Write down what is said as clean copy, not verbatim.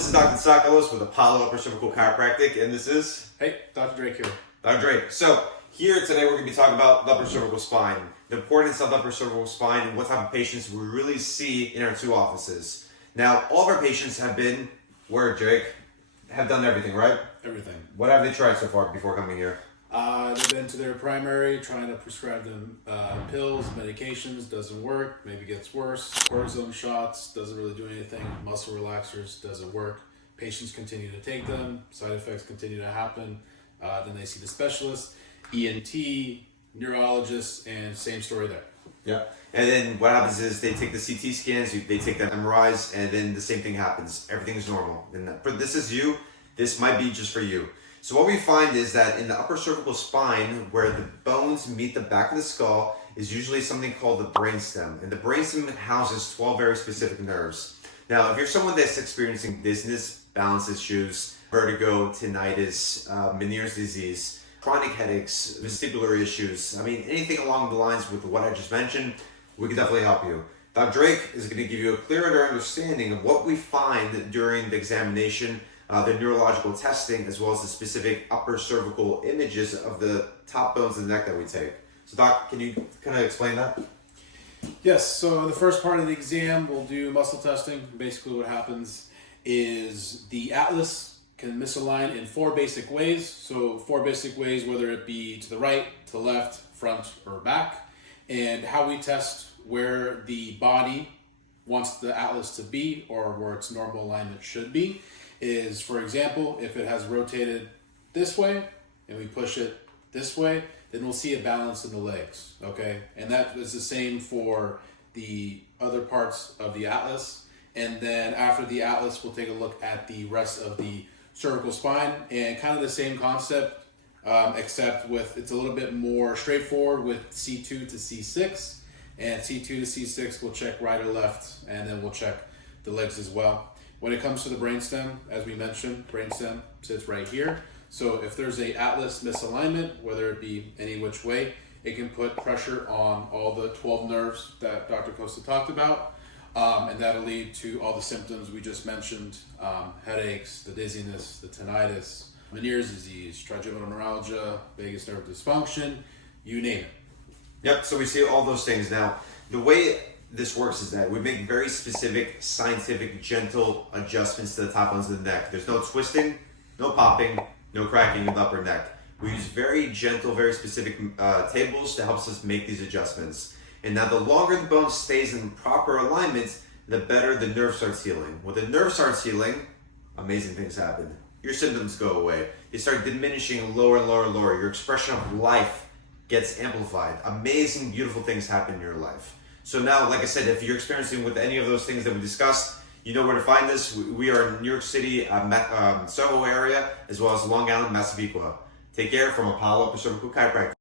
this is Dr. Tsakalos with Apollo Upper Cervical Chiropractic, and this is... Hey, Dr. Drake here. Dr. Drake. So, here today we're going to be talking about the upper cervical spine, the importance of the upper cervical spine, and what type of patients we really see in our two offices. Now, all of our patients have been, where, Drake? Have done everything, right? Everything. What have they tried so far before coming here? They've been to their primary, trying to prescribe them pills, medications, doesn't work, maybe gets worse. Cortisone shots, doesn't really do anything. Muscle relaxers, doesn't work. Patients continue to take them, side effects continue to happen. Then they see the specialist, ENT, neurologist, and same story there. Yeah. And then what happens is they take the CT scans, they take the MRIs, and then the same thing happens. Everything is normal. And for this is you, this might be just for you. So what we find is that in the upper cervical spine, where the bones meet the back of the skull, is usually something called the brainstem. And the brainstem houses 12 very specific nerves. Now, if you're someone that's experiencing dizziness, balance issues, vertigo, tinnitus, Meniere's disease, chronic headaches, vestibular issues, I mean, anything along the lines with what I just mentioned, we can definitely help you. Dr. Drake is going to give you a clearer understanding of what we find during the examination, the neurological testing, as well as the specific upper cervical images of the top bones of the neck that we take. So Doc, can you kind of explain that? Yes, so the first part of the exam, we'll do muscle testing. Basically what happens is the atlas can misalign in 4 basic ways. So 4 basic ways, whether it be to the right, to the left, front, or back. And how we test where the body wants the atlas to be or where its normal alignment should be is, for example, if it has rotated this way and we push it this way, then we'll see a balance in the legs, okay? And that is the same for the other parts of the atlas. And then after the atlas, we'll take a look at the rest of the cervical spine, and kind of the same concept, except with it's a little bit more straightforward with C2 to C6. And C2 to C6, we'll check right or left, and then we'll check the legs as well. When it comes to the brainstem, as we mentioned, brainstem sits right here. So if there's a atlas misalignment, whether it be any which way, it can put pressure on all the 12 nerves that Dr. Costa talked about. And that'll lead to all the symptoms we just mentioned, headaches, the dizziness, the tinnitus, Meniere's disease, trigeminal neuralgia, vagus nerve dysfunction, you name it. Yep, so we see all those things. Now, the way this works is that we make very specific, scientific, gentle adjustments to the top bones of the neck. There's no twisting, no popping, no cracking in the upper neck. We use very gentle, very specific tables to help us make these adjustments. And now the longer the bone stays in proper alignment, the better the nerve starts healing. When the nerve starts healing, amazing things happen. Your symptoms go away. They start diminishing lower and lower and lower. Your expression of life gets amplified. Amazing, beautiful things happen in your life. So now, like I said, if you're experiencing with any of those things that we discussed, you know where to find us. We are in New York City, Soho area, as well as Long Island, Massapequa. Take care from Apollo Upper Cervical Chiropractic.